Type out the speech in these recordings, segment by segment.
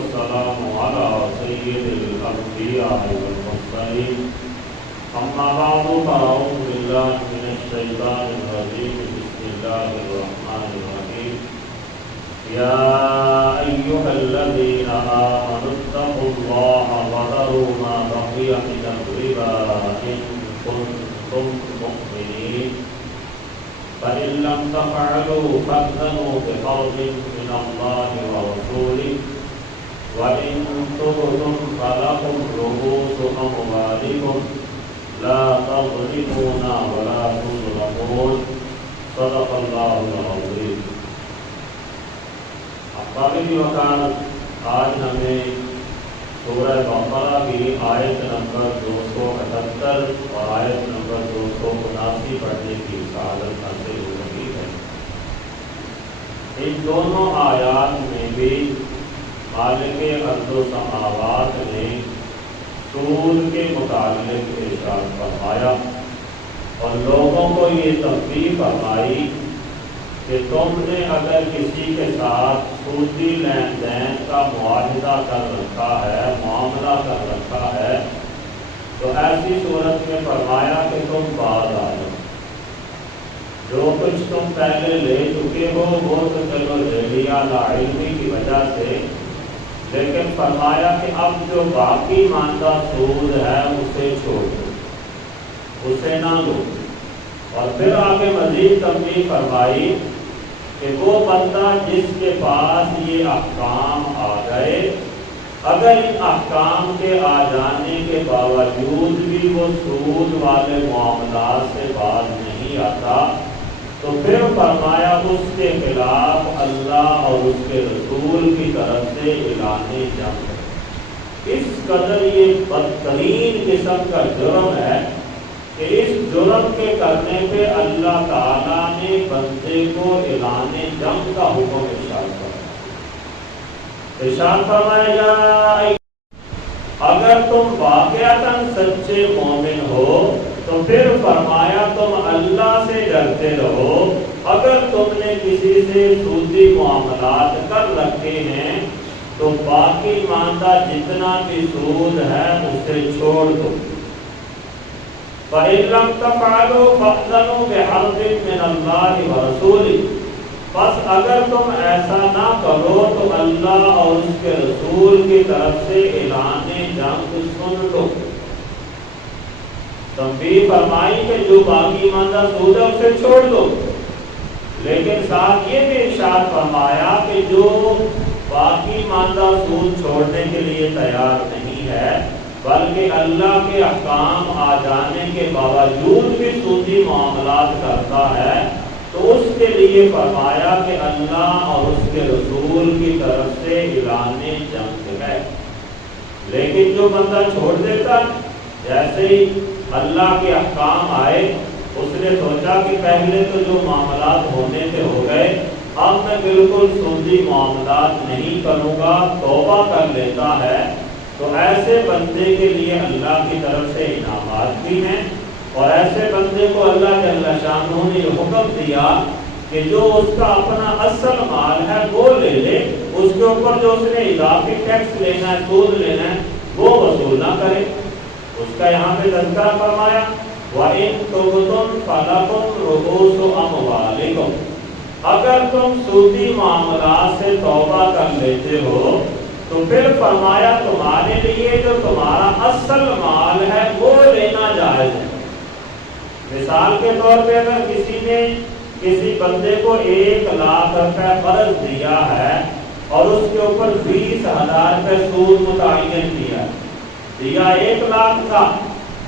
والسلام على سيد الأنبياء والمرسلين أما بعد فأعوذ بالله من الشيطان الرجيم بسم الله الرحمن الرحيم يا أيها الذين آمنوا اتقوا الله وذروا ما بقي من الربا إن كنتم مؤمنين فإن لم تفعلوا فأذنوا بحرب من الله ورسوله وإن تبتم فلكم رؤوس أموالكم لا تظلمون ولا تظلمون صدق الله العظيم. قابل وکالت آج ہمیں سورہ بقرہ کی آیت نمبر 278 اور آیت نمبر 279 پڑھنے کی سعادت حاصل ہو رہی ہے. ان دونوں آیات میں بھی مالک ارض و سماوات نے سود کے متعلق ارشاد فرمایا اور لوگوں کو یہ تنبیہ فرمائی کہ تم نے اگر کسی کے ساتھ سودی لین دین کا معاہدہ کر رکھا ہے، معاملہ کر رکھا ہے، تو ایسی صورت میں فرمایا کہ تم باز آئے. جو کچھ تم پہلے لے چکے ہو وہ تو چلو لے لیا لاعلمی کی وجہ سے، لیکن فرمایا کہ اب جو باقی ماندہ سود ہے اسے چھوڑ دو، اسے نہ لو. اور پھر آگے مزید تنبیہ فرمائی کہ وہ بندہ جس کے پاس یہ احکام آ گئے، اگر ان احکام کے آ جانے کے باوجود بھی وہ سود والے معاملات سے باز نہیں آتا، تو پھر فرمایا اس کے خلاف اللہ اور اس کے رسول کی طرف سے اعلان جنگ. اس قدر یہ بدترین قسم کا جرم ہے کہ اس جرم کے کرنے پہ اللہ تعالیٰ نے بندے کو اعلان جنگ کا حکم ارشاد فرمایا. اگر تم واقعتاً سچے مومن ہو تو پھر فرمایا تم اللہ سے ڈرتے رہو. اگر تم نے کسی سے سودی معاملات کر رکھے ہیں تو باقی ماندہ جتنا بھی سود ہے اسے چھوڑ دو. فَإِن لَّمْ تَفْعَلُوا فَأْذَنُوا بِحَرْبٍ مِّنَ اللَّهِ وَرَسُولِهِ. بس اگر تم ایسا نہ کرو تو اللہ اور اس کے رسول کی طرف سے اعلان جنگ سن لو. تنبیہ فرمائی کہ جو باقی ماندہ سود ہے اسے چھوڑ دو، لیکن ساتھ یہ بھی ارشاد فرمایا کہ جو باقی ماندہ سود چھوڑنے کے لیے تیار نہیں ہے بلکہ اللہ کے احکام آ جانے کے باوجود بھی سودی معاملات کرتا ہے تو اس کے لیے فرمایا کہ اللہ اور اس کے رسول کی طرف سے اعلان جنگ ہے. لیکن جو بندہ چھوڑ دیتا، جیسے ہی اللہ کے احکام آئے اس نے سوچا کہ پہلے تو جو معاملات ہونے سے ہو گئے، اب میں بالکل سودی معاملات نہیں کروں گا، توبہ کر لیتا ہے، تو ایسے بندے کے لیے اللہ کی طرف سے انعامات بھی ہیں. اور ایسے بندے کو اللہ جل شانہ نے یہ حکم دیا کہ جو اس کا اپنا اصل مال ہے وہ لے لے، اس کے اوپر جو اس نے اضافی ٹیکس لینا ہے، سود لینا ہے، وہ وصول نہ کرے. اس کا یہاں پہ تذکرہ فرمایا وَإِن تُبْتُمْ فَلَكُمْ رُءُوسُ أَمْوَالِكُمْ. اگر تم سودی معاملات سے توبہ کر لیتے ہو تو پھر فرمایا تمہارے لیے جو تمہارا اصل مال ہے وہ لینا جائز ہے. مثال کے طور پہ اگر کسی نے کسی بندے کو 1 لاکھ روپے قرض دیا ہے اور اس کے اوپر 20,000 روپے سود متعین کیا، دیا 1 لاکھ کا،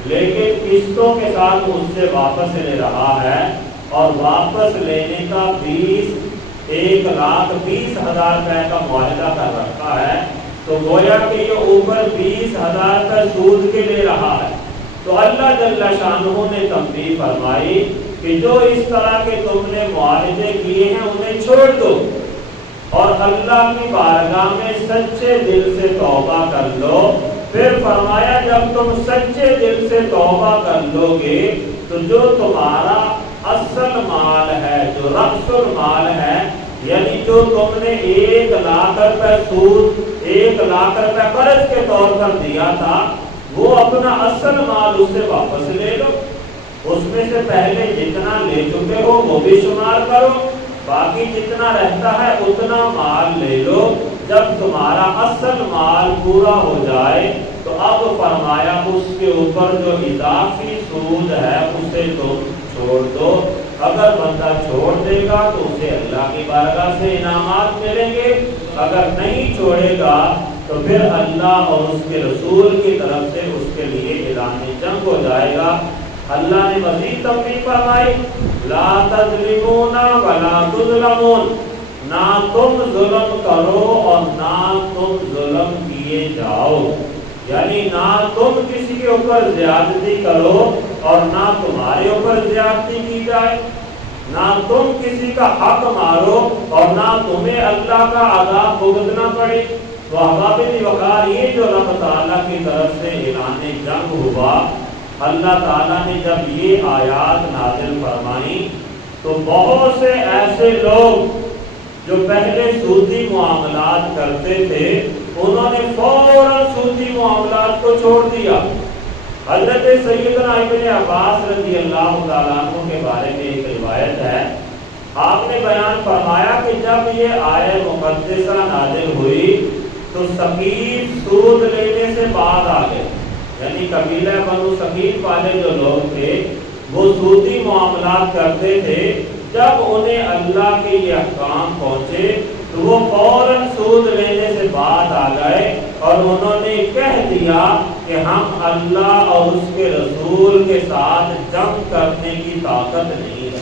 لیکن قسطوں کے ساتھ اس سے واپس لے رہا ہے اور واپس لینے کا 1,20,000 روپے کا معاہدہ کر رکھا ہے، تو گویا کہ یہ اوپر 20,000 روپے سود کے لے رہا ہے. تو اللہ جل شانہ نے تنبیہ فرمائی کہ جو اس طرح کے تم نے معاہدے کیے ہیں انہیں چھوڑ دو اور اللہ کی بارگاہ میں سچے دل سے توبہ کر لو. پھر فرمایا جب تم سچے دل سے توبہ کر لو گے تو جو تمہارا اصل مال ہے، جو رأس المال ہے، یعنی جو تم نے 1,00,000 روپے سود 1,00,000 روپے قرض کے طور پر دیا تھا، وہ اپنا اصل مال اس سے واپس لے لو، اس میں سے پہلے جتنا لے چکے ہو وہ بھی شمار کرو، باقی جتنا رہتا ہے اتنا مال لے لو۔ جب تمہارا اصل مال پورا ہو جائے تو اب فرمایا اس کے اوپر جو اضافی سود ہے اسے تم چھوڑ دو۔ اگر بندہ چھوڑ دے گا تو اسے اللہ کی بارگاہ سے انعامات ملیں گے، اگر نہیں چھوڑے گا تو پھر اللہ اور اس کے رسول کی طرف سے اس کے لیے اعلان جنگ ہو جائے گا۔ اللہ نے مزید تنبیہ فرمائی، لا تظلمون ولا تظلمون، نہ تم ظلم کرو اور نہ تم ظلم کیے جاؤ، یعنی نہ تم کسی کے اوپر زیادتی کرو اور نہ تمہارے اوپر زیادتی کی جائے، نہ تم کسی کا حق مارو اور نہ تمہیں اللہ کا عذاب بھگتنا پڑے۔ تو احباب وقار، یہ جو رب تعالیٰ کی طرف سے اعلان جنگ ہوا، اللہ تعالیٰ نے جب یہ آیات نازل فرمائی تو بہت سے ایسے لوگ جو پہلے سودی معاملات کرتے تھے انہوں نے فوراً سودی معاملات کو چھوڑ دیا۔ حضرت سیدنا ابن عباس رضی اللہ تعالیٰ عنہ کے بارے میں ایک روایت ہے، آپ نے بیان فرمایا کہ جب یہ آیت مقدسہ نازل ہوئی تو ثقیف سود لینے سے بعد آ گئے، یعنی قبیلہ بنو ثقیف والے جو لوگ تھے وہ سودی معاملات کرتے تھے، جب انہیں اللہ کے یہ احکام پہنچے تو وہ فوراً سود لینے سے بعد آ گئے اور انہوں نے کہہ دیا کہ ہم اللہ اور اس کے رسول کے ساتھ جنگ کرنے کی طاقت نہیں ہے۔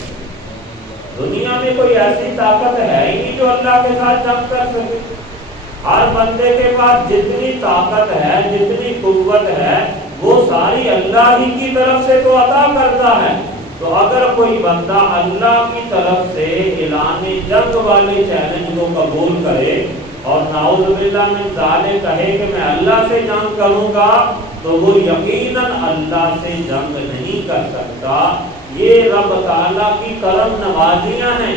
دنیا میں کوئی ایسی طاقت ہے ہی نہیں جو اللہ کے ساتھ جنگ کر سکے۔ ہر بندے کے پاس جتنی طاقت ہے، جتنی قوت ہے، وہ ساری اللہ ہی کی طرف سے تو عطا کرتا ہے۔ تو اگر کوئی بندہ اللہ کی طرف سے اعلان جنگ والے چیلنج کو قبول کرے اور نعوذ باللہ من ذالک کہے کہ میں اللہ سے جنگ کروں گا، تو وہ یقیناً اللہ سے جنگ نہیں کر سکتا۔ یہ رب تعالیٰ کی کرم نوازیاں ہیں،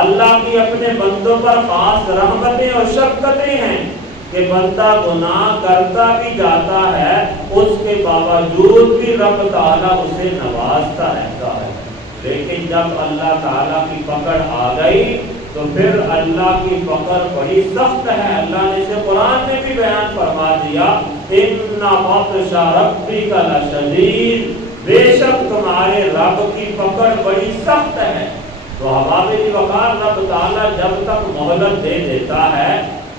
اللہ کی اپنے بندوں پر خاص رحمتیں اور شفقتیں ہیں کہ بندہ گناہ کرتا بھی جاتا ہے، اس کے باوجود بھی رب تعالیٰ اسے نوازتا رہتا ہے۔ لیکن جب اللہ تعالیٰ کی پکڑ آ گئی تو پھر اللہ کی پکڑ بڑی سخت ہے۔ اللہ نے اسے قرآن میں بھی بیان فرما دیا، اِنَّ بَطْشَ رَبِّكَ لَشَدِيدٌ، بے شک تمہارے رب کی پکڑ بڑی سخت ہے۔ تو احباب وقار، رب تعالیٰ جب تک مہلت دے دیتا ہے،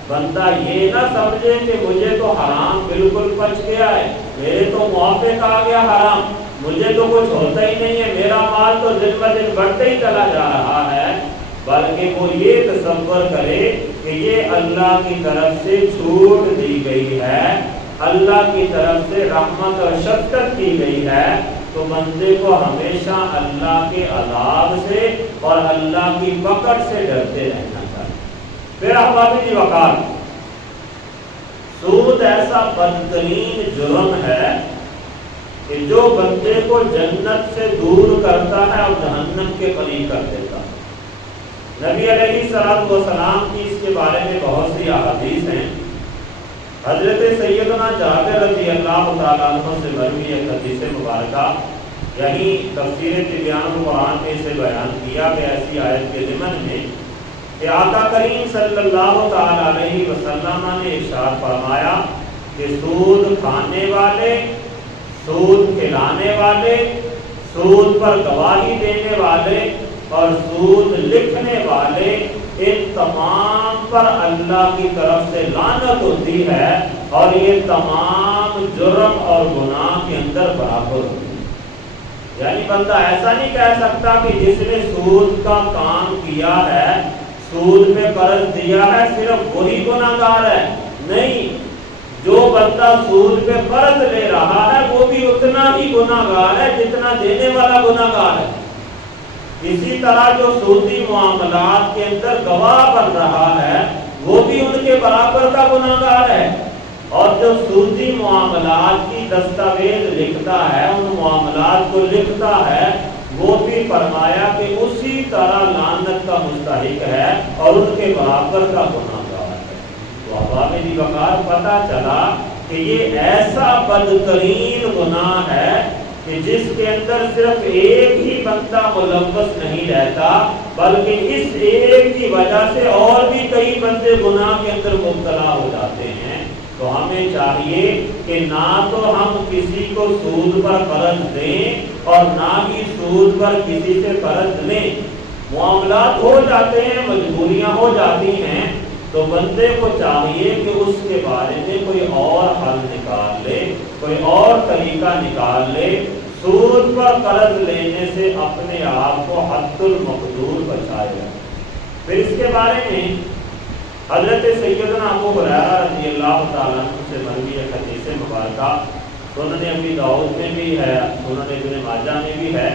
بندہ یہ نہ سمجھے کہ مجھے تو حرام بالکل پچ گیا ہے، میرے تو موافق آ گیا حرام، مجھے تو کچھ ہوتا ہی نہیں ہے، میرا مال تو دن بہ دن بڑھتے ہی چلا جا رہا ہے، بلکہ وہ یہ تصور کرے کہ یہ اللہ کی طرف سے چھوٹ دی گئی ہے، اللہ کی طرف سے رحمت اور شفقت کی گئی ہے۔ تو بندے کو ہمیشہ اللہ کے عذاب سے اور اللہ کی پکڑ سے ڈرتے رہنا چاہیے۔ پھر احباب وقار، سود ایسا بدترین جرم ہے کہ جو بندے کو جنت سے دور کرتا ہے اور جہنم کے قریب کر دیتا ہے۔ نبی علیہ الصلوۃ والسلام کی اس کے بارے میں بہت سی احادیث ہیں۔ حضرت سیدنا جابر رضی اللہ تعالیٰ عنہ سے مروی ایک حدیث مبارکہ، یہی تفسیر تبیان القرآن میں اسے بیان کیا کہ ایسی آیت کے ضمن میں کہ آقا کریم صلی اللہ تعالیٰ علیہ وسلم نے ارشاد فرمایا کہ سود کھانے والے، سود کھلانے والے، سود پر گواہی دینے والے اور سود لکھنے والے، ان تمام پر اللہ کی طرف سے لعنت ہوتی ہے اور یہ تمام جرم اور گناہ کے اندر برابر ہوتی ہے۔ یعنی بندہ ایسا نہیں کہہ سکتا کہ جس نے سود کا کام کیا ہے، سود میں قرض دیا ہے، صرف وہی گناہ گار ہے۔ نہیں، جو بندہ سود پہ قرض لے رہا ہے وہ بھی اتنا ہی گناہ گار ہے جتنا دینے والا گناہ گار ہے۔ اسی طرح جو سودی معاملات کے اندر گواہ بن رہا ہے وہ بھی ان کے برابر کا گناہ گار ہے، اور جو سودی معاملات کی دستاویز لکھتا ہے، ان معاملات کو لکھتا ہے، وہ بھی فرمایا کہ اسی طرح لعنت کا مستحق ہے اور ان کے برابر کا گناہگار ہے۔ تو احباب دی وقار پتہ چلا کہ یہ ایسا بدترین گناہ ہے کہ جس کے اندر صرف ایک ہی بندہ ملوث نہیں رہتا، بلکہ اس ایک کی وجہ سے اور بھی کئی بندے گناہ کے اندر مبتلا ہو جاتے ہیں۔ تو ہمیں چاہیے کہ نہ تو ہم کسی کو سود پر قرض دیں اور نہ ہی سود پر کسی سے قرض لیں۔ معاملات ہو جاتے ہیں، مجبوریاں ہو جاتی ہیں، تو بندے کو چاہیے کہ اس کے بارے میں کوئی اور حل نکال لے، کوئی اور طریقہ نکال لے، سود پر قرض لینے سے اپنے آپ کو حد المقدور بچائے گا۔ پھر اس کے بارے میں حضرت سیدنا ابو ہریرہ رضی اللہ تعالیٰ عنہ سے مروی ایک حدیث مبارکہ سنن ابی داؤد میں بھی ہے، سنن ابن ماجہ میں بھی ہے۔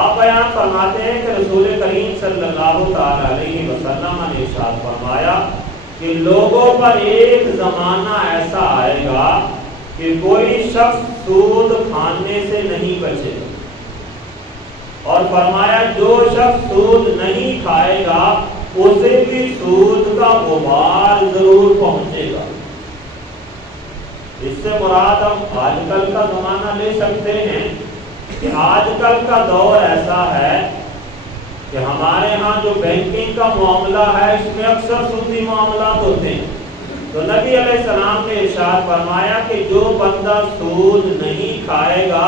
آپ بیان فرماتے ہیں کہ رسول کریم صلی اللہ تعالیٰ علیہ وسلم نے ارشاد فرمایا کہ لوگوں پر ایک زمانہ ایسا آئے گا کہ کوئی شخص سود کھانے سے نہیں بچے گا، اور فرمایا جو شخص سود نہیں کھائے گا اسے بھی سود کا غبار ضرور پہنچے گا۔ اس سے مراد ہم آج کل کا زمانہ لے سکتے ہیں کہ آج کل کا دور ایسا ہے کہ ہمارے ہاں جو بینکنگ کا معاملہ ہے اس میں اکثر سودی معاملات ہوتے ہیں۔ تو نبی علیہ السلام نے ارشاد فرمایا کہ جو بندہ سود نہیں کھائے گا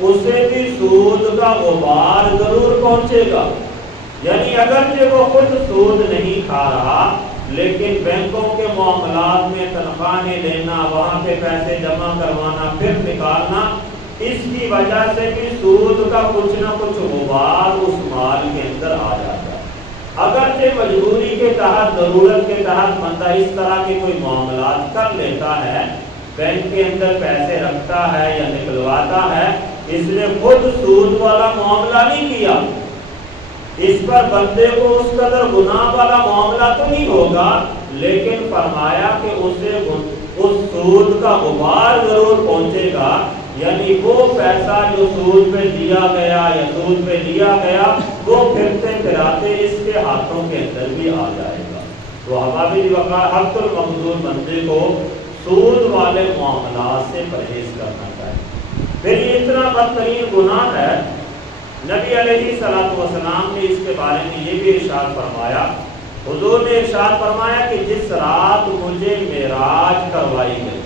اسے بھی سود کا غبار ضرور پہنچے گا۔ یعنی اگرچہ وہ خود سود نہیں کھا رہا، لیکن بینکوں کے معاملات میں تنخواہیں لینا، وہاں پہ پیسے جمع کروانا پھر نکالنا، اس کی وجہ سے بھی سود کا کچھ نہ کچھ غبار اس مال کے اندر آ جاتا ہے۔ اگرچہ مجبوری کے تحت، ضرورت کے تحت بندہ اس طرح کے کوئی معاملات کر لیتا ہے، بینک کے اندر پیسے رکھتا ہے یا نکلواتا ہے، اس نے خود سود والا معاملہ نہیں کیا، اس پر بندے کو اس قدر گناہ والا معاملہ تو نہیں ہوگا، لیکن فرمایا کہ اسے اس سود کا غبار ضرور پہنچے گا۔ یعنی وہ پیسہ جو سود پہ دیا گیا یا سود پہ لیا گیا وہ پھرتے پھراتے اس کے ہاتھوں کے اندر بھی آ جائے گا۔ تو حبابی وقار حق المقدور بندے کو سود والے معاملات سے پرہیز کرنا چاہیے۔ پھر یہ اتنا بدترین گناہ ہے، نبی علیہ الصلوۃ والسلام نے اس کے بارے میں یہ بھی ارشاد فرمایا، حضور نے ارشاد فرمایا کہ جس رات مجھے معراج کروائی گئی،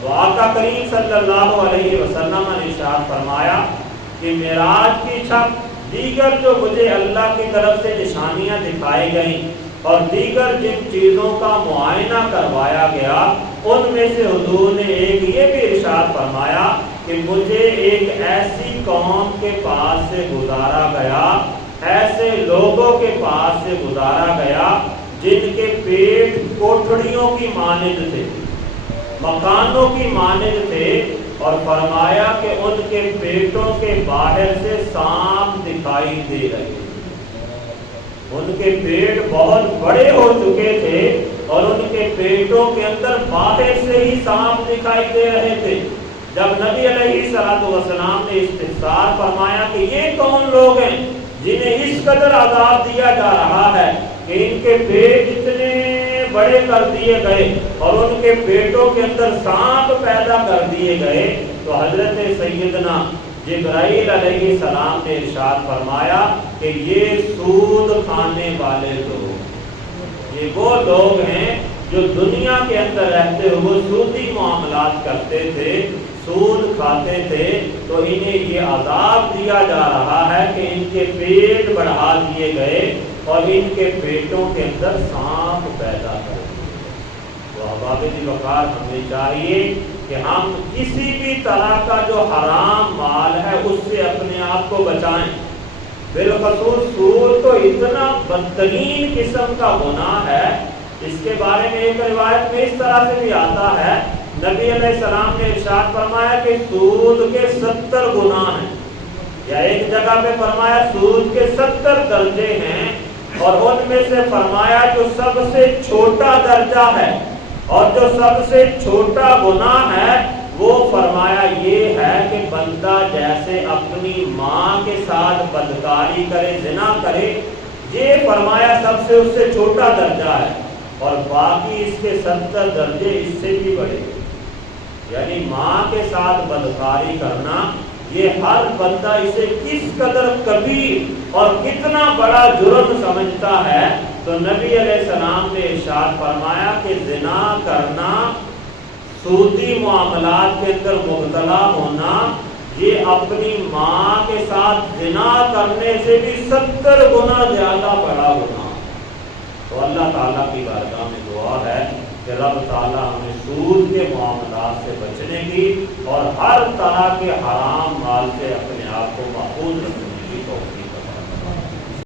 تو آقا کریم صلی اللہ علیہ وسلم نے ارشاد فرمایا کہ معراج کی چھپ دیگر جو مجھے اللہ کی طرف سے نشانیاں دکھائی گئیں اور دیگر جن چیزوں کا معائنہ کروایا گیا، ان میں سے حضور نے ایک یہ بھی ارشاد فرمایا کہ مجھے ایک ایسی قوم کے پاس سے گزارا گیا، ایسے لوگوں کے پاس سے گزارا گیا جن کے پیٹ کوٹھڑیوں کی مانند تھے، مکانوں کی مانند تھے، اور فرمایا کہ ان کے پیٹوں کے باہر سے سانپ دکھائی دے رہے تھے۔ ان کے پیٹ بہت بڑے ہو چکے تھے اور ان کے پیٹوں کے اندر باہر سے ہی سانپ دکھائی دے رہے تھے۔ جب نبی علیہ الصلوۃ والسلام نے استفسار فرمایا کہ یہ کون لوگ ہیں جنہیں اس قدر عذاب دیا جا رہا ہے کہ ان کے پیٹ اتنے بڑے کر دیے گئے اور ان کے پیٹوں کے اندر سانپ پیدا کر دیے گئے، تو حضرت سیدنا جبرائیل علیہ السلام نے ارشاد فرمایا کہ یہ سود کھانے والے لوگ، یہ وہ لوگ ہیں جو دنیا کے اندر رہتے ہوئے سودی معاملات کرتے تھے، سود کھاتے تھے، تو انہیں یہ عذاب دیا جا رہا ہے کہ ان کے پیٹ بڑھا دیے گئے اور ان کے پیٹوں کے اندر سانپ پیدا کر دیے۔ تو احباب وقار ہمیں چاہیے کہ ہم کسی بھی طرح کا جو حرام مال ہے اس سے اپنے آپ کو بچائیں۔ بالخصوص سود تو اتنا بدترین قسم کا گناہ ہے، اس کے بارے میں ایک روایت میں اس طرح سے بھی آتا ہے، نبی علیہ السلام نے ارشاد فرمایا کہ سود کے 70 گناہ ہیں، یا ایک جگہ پہ فرمایا سود کے 70 درجے ہیں، اور ان میں سے فرمایا جو سب سے چھوٹا درجہ ہے اور جو سب سے چھوٹا گناہ ہے وہ فرمایا یہ ہے کہ بندہ جیسے اپنی ماں کے ساتھ بدکاری کرے، زنا کرے، یہ فرمایا سب سے اس سے چھوٹا درجہ ہے، اور باقی اس کے 70 درجے اس سے بھی بڑے۔ یعنی ماں کے ساتھ بدکاری کرنا، یہ ہر بندہ اسے کس قدر کبیر اور کتنا بڑا جرم سمجھتا ہے، تو نبی علیہ السلام نے ارشاد فرمایا کہ زنا کرنا، سودی معاملات کے اندر مبتلا ہونا، یہ اپنی ماں کے ساتھ زنا کرنے سے بھی 70 گنا زیادہ بڑا ہونا۔ تو اللہ تعالیٰ کی بارگاہ میں دعا ہے کہ رب تعالیٰ ہمیں سود کے معاملات سے بچنے کی اور ہر طرح کے حرام مال سے اپنے آپ کو محفوظ رکھنے